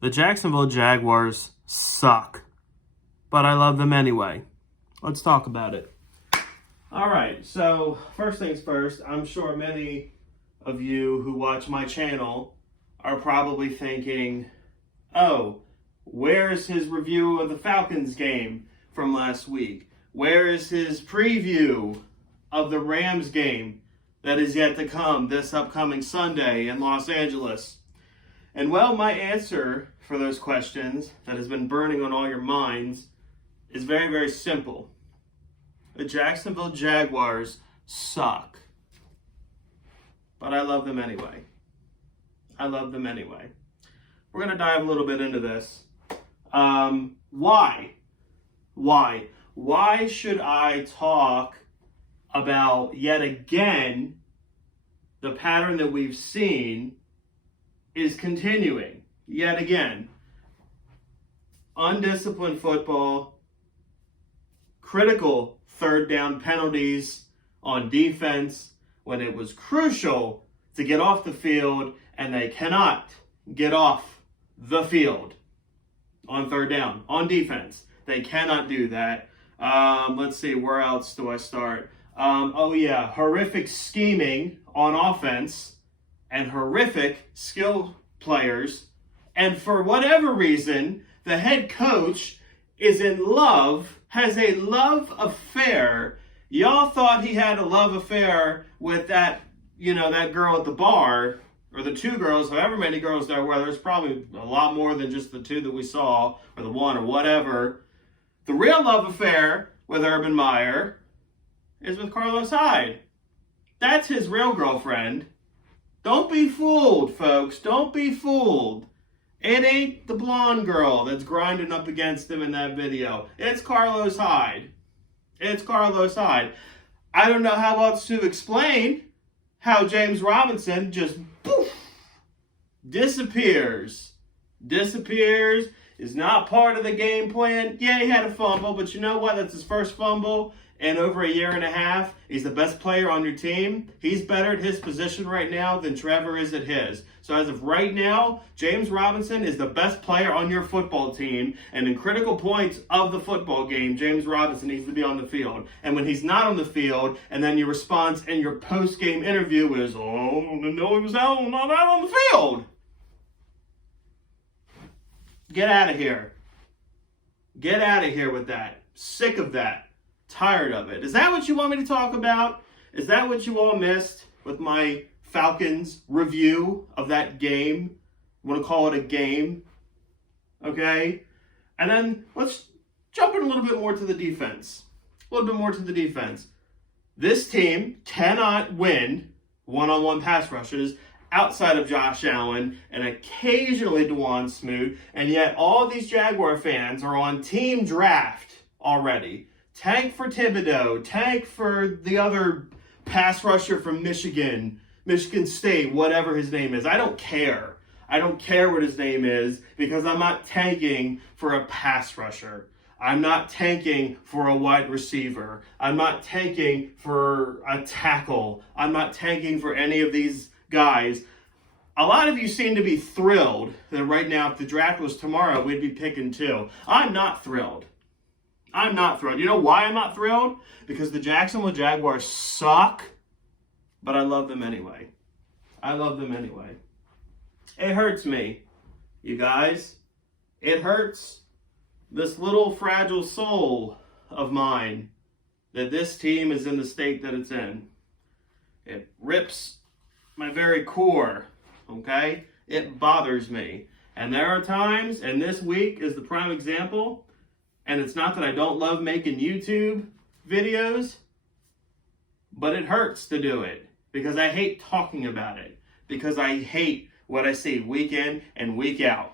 The Jacksonville Jaguars suck, but I love them anyway. Let's talk about it. All right, so first things first, I'm sure many of you who watch my channel are probably thinking, oh, where's his review of the Falcons game from last week? Where is his preview of the Rams game that is yet to come this upcoming Sunday in Los Angeles? And well, my answer for those questions that has been burning on all your minds is very, very simple. The Jacksonville Jaguars suck. But I love them anyway. I love them anyway. We're going to dive a little bit into this. Why? Why should I talk about, yet again, the pattern that we've seen is continuing? Yet again, undisciplined football, critical third down penalties on defense when it was crucial to get off the field, and they cannot get off the field on third down, on defense. They cannot do that. Let's see, where else do I start? Horrific scheming on offense and horrific skill players. And for whatever reason, the head coach is in love, has a love affair. Y'all thought he had a love affair with that girl at the bar, or the two girls, however many girls there were. There's probably a lot more than just the two that we saw, or the one, or whatever. The real love affair with Urban Meyer is with Carlos Hyde. That's his real girlfriend. Don't be fooled, folks. Don't be fooled. It ain't the blonde girl that's grinding up against him in that video. It's Carlos Hyde. It's Carlos Hyde. I don't know how else to explain how James Robinson just disappears, is not part of the game plan. Yeah, he had a fumble, but you know what? That's his first fumble in over a year and a half. He's the best player on your team. He's better at his position right now than Trevor is at his. So as of right now, James Robinson is the best player on your football team. And in critical points of the football game, James Robinson needs to be on the field. And when he's not on the field, and then your response in your post-game interview is, oh, no, he was not out on the field. Get out of here. Get out of here with that. Sick of that. Tired of it. Is that what you want me to talk about? Is that what you all missed with my Falcons review of that game? I want to call it a game. Okay? And then let's jump in a little bit more to the defense. This team cannot win one-on-one pass rushes outside of Josh Allen and occasionally Dwan Smoot, and yet all of these Jaguar fans are on team draft already. Tank for Thibodeau, tank for the other pass rusher from Michigan State, whatever his name is. I don't care. I don't care what his name is, because I'm not tanking for a pass rusher. I'm not tanking for a wide receiver. I'm not tanking for a tackle. I'm not tanking for any of these guys. A lot of you seem to be thrilled that right now, if the draft was tomorrow, we'd be picking two. I'm not thrilled. You know why I'm not thrilled? Because the Jacksonville Jaguars suck, but I love them anyway. It hurts me, you guys. It hurts this little fragile soul of mine that this team is in the state that it's in. It rips my very core, okay? It bothers me. And there are times, and this week is the prime example, and it's not that I don't love making YouTube videos, but it hurts to do it because I hate talking about it, because I hate what I see week in and week out.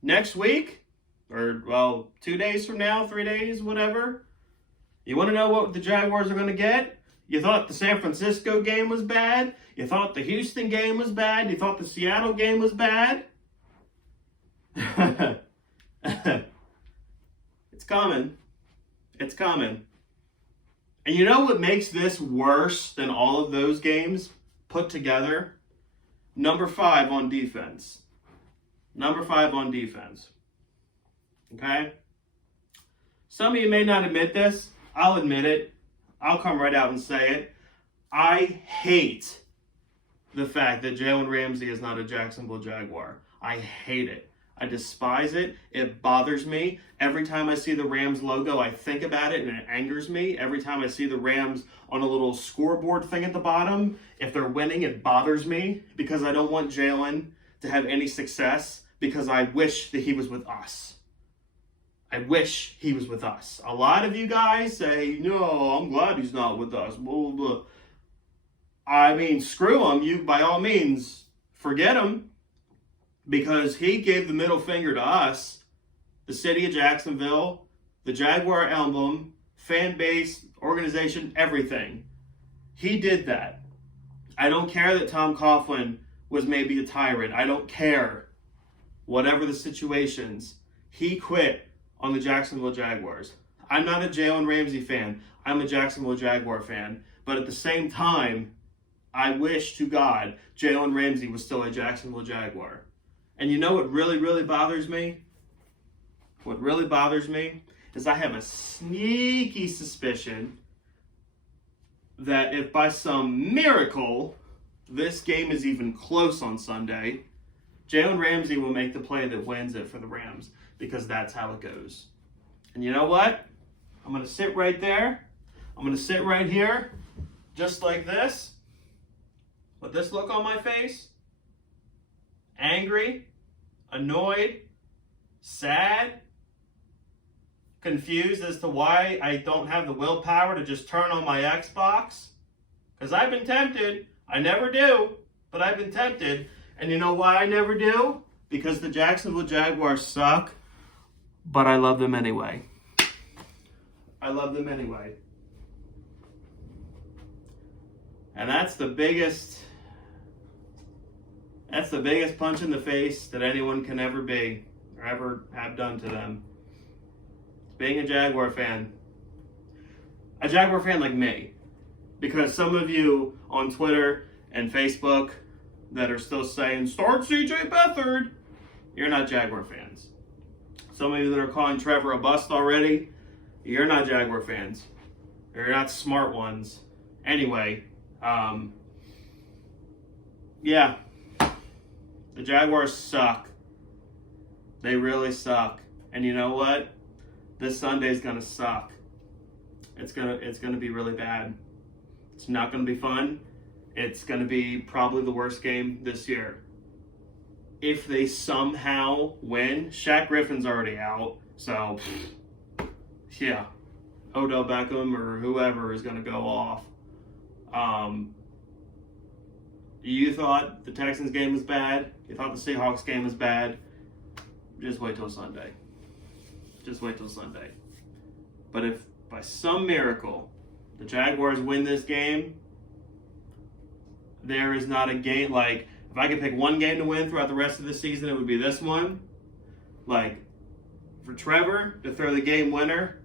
Next week, or 2 days from now, 3 days, whatever, you want to know what the Jaguars are going to get? You thought the San Francisco game was bad? You thought the Houston game was bad? You thought the Seattle game was bad? It's coming. And you know what makes this worse than all of those games put together? Number 5 on defense. Number 5 on defense. Okay? Some of you may not admit this. I'll admit it. I'll come right out and say it. I hate the fact that Jalen Ramsey is not a Jacksonville Jaguar. I hate it. I despise it. It bothers me. Every time I see the Rams logo, I think about it and it angers me. Every time I see the Rams on a little scoreboard thing at the bottom, if they're winning, it bothers me because I don't want Jalen to have any success because I wish that he was with us. I wish he was with us. A lot of you guys say, no, I'm glad he's not with us. Blah, blah, blah. I mean, screw him. You, by all means, forget him. Because he gave the middle finger to us, the city of Jacksonville, the Jaguar emblem, fan base, organization, everything. He did that. I don't care that Tom Coughlin was maybe a tyrant. I don't care. Whatever the situations, he quit on the Jacksonville Jaguars. I'm not a Jalen Ramsey fan. I'm a Jacksonville Jaguar fan. But at the same time, I wish to God Jalen Ramsey was still a Jacksonville Jaguar. And you know what really, really bothers me? What really bothers me is I have a sneaky suspicion that if by some miracle this game is even close on Sunday, Jalen Ramsey will make the play that wins it for the Rams because that's how it goes. And you know what? I'm going to sit right there. I'm going to sit right here just like this with this look on my face. Angry, annoyed, sad, confused as to why I don't have the willpower to just turn on my Xbox. Because I've been tempted. I never do, but I've been tempted. And you know why I never do? Because the Jacksonville Jaguars suck, but I love them anyway. I love them anyway. And that's the biggest punch in the face that anyone can ever be or ever have done to them. Being a Jaguar fan. A Jaguar fan like me. Because some of you on Twitter and Facebook that are still saying, start CJ Beathard, you're not Jaguar fans. Some of you that are calling Trevor a bust already, you're not Jaguar fans. You're not smart ones. Anyway, yeah. The Jaguars suck. They really suck. And you know what? This Sunday's gonna suck. It's gonna be really bad. It's not gonna be fun. It's gonna be probably the worst game this year. If they somehow win, Shaq Griffin's already out. So yeah. Odell Beckham or whoever is gonna go off. You thought the Texans game was bad. You thought the Seahawks game was bad. Just wait till Sunday. Just wait till Sunday. But if by some miracle the Jaguars win this game, there is not a game, like, if I could pick one game to win throughout the rest of the season, it would be this one. Like, for Trevor to throw the game winner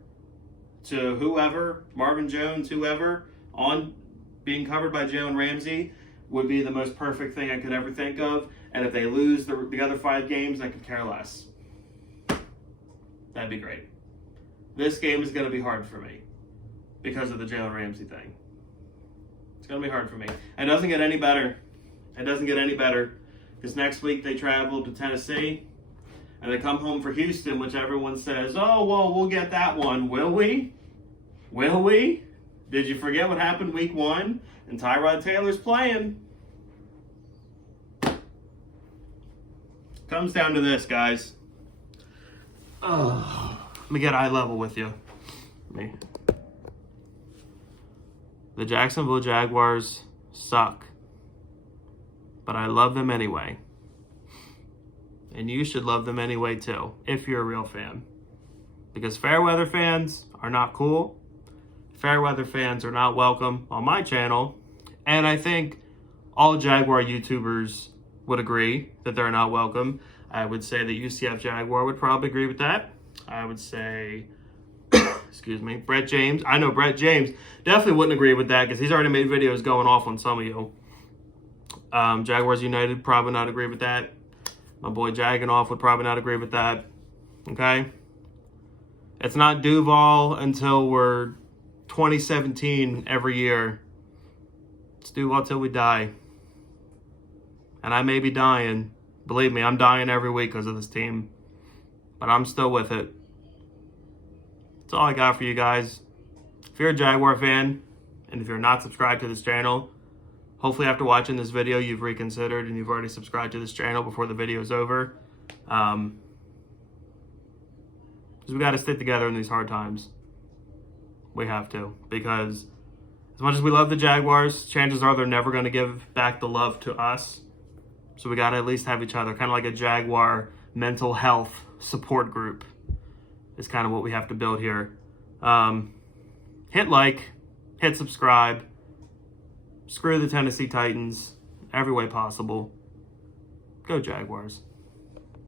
to whoever, Marvin Jones, whoever, on being covered by Jalen Ramsey would be the most perfect thing I could ever think of. And if they lose the other 5 games, I could care less. That'd be great. This game is going to be hard for me because of the Jalen Ramsey thing. It's going to be hard for me. It doesn't get any better. It doesn't get any better because next week they travel to Tennessee and they come home for Houston, which everyone says, oh, well, we'll get that one. Will we? Will we? Did you forget what happened week 1? And Tyrod Taylor's playing. Comes down to this, guys. Oh, let me get eye level with you. The Jacksonville Jaguars suck. But I love them anyway. And you should love them anyway too, if you're a real fan. Because fair weather fans are not cool. Fair weather fans are not welcome on my channel. And I think all Jaguar YouTubers would agree that they're not welcome. I would say that UCF Jaguar would probably agree with that. I would say, excuse me, Brett James. I know Brett James definitely wouldn't agree with that because he's already made videos going off on some of you. Jaguars United probably not agree with that. My boy Jagganoff would probably not agree with that. Okay? It's not Duval until we're 2017 every year. It's Duval till we die. And I may be dying. Believe me, I'm dying every week because of this team. But I'm still with it. That's all I got for you guys. If you're a Jaguar fan, and if you're not subscribed to this channel, hopefully after watching this video, you've reconsidered and you've already subscribed to this channel before the video is over. Because we got to stick together in these hard times. We have to. Because as much as we love the Jaguars, chances are they're never going to give back the love to us. So we got to at least have each other. Kind of like a Jaguar mental health support group is kind of what we have to build here. Hit like, hit subscribe. Screw the Tennessee Titans every way possible. Go Jaguars.